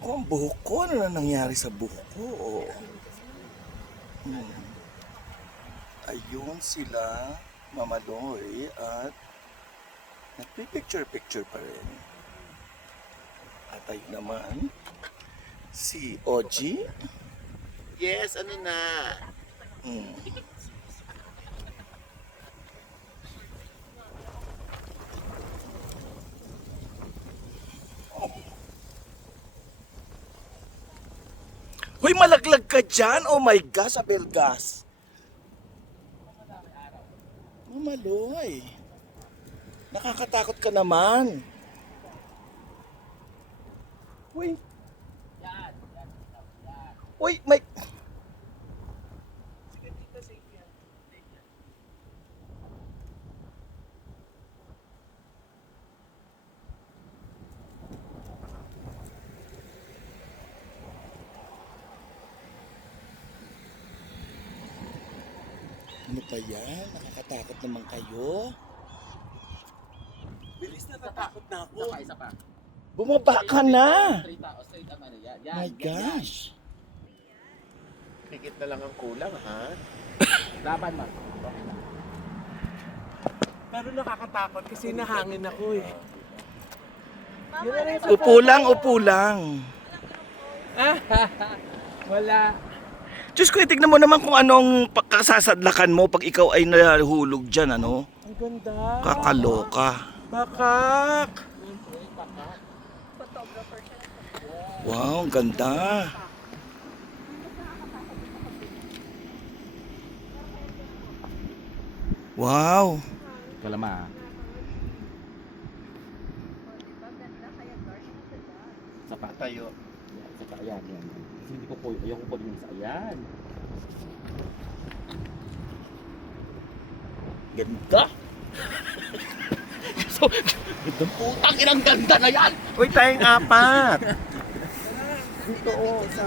Naku, ang buhok ko. Ano na nangyari sa buhok ko? Hmm. Ayun sila, Mama Loy, at nagpipicture-picture pa rin. At ayun naman, si Oji. Yes, ano na? Hmm. Hoy, malaglag ka dyan! Oh my gosh, Abel Gas! Mamaloy! Nakakatakot ka naman! Uy! Uy, may... Ano ba yan? Nakakatakot naman kayo. Bilis natatakot na ako. Isa pa, isa pa. Bumaba ka na! Straight ako, straight ang ano yan. Yan, My yan, gosh! Higit na lang ang kulang, ha? Laban. Okay na. Pero nakakatakot kasi nahangin ako eh. Upo lang, upo lang. Wala. Diyos ko, tignan mo naman kung anong pagkasasadlakan mo pag ikaw ay nahulog dyan, ano? Ang ganda. Kakaloka. Bakak. Wow, ang ganda. Wow. Kalama. Isa pa. Tayo. Yan, isa pa. Ayan, yan. Kasi hindi ko po, ayoko po din sa ayan. Ganda. So, gandang putang inang ganda na yan! Uy, tayong apat! Dito, oh, sa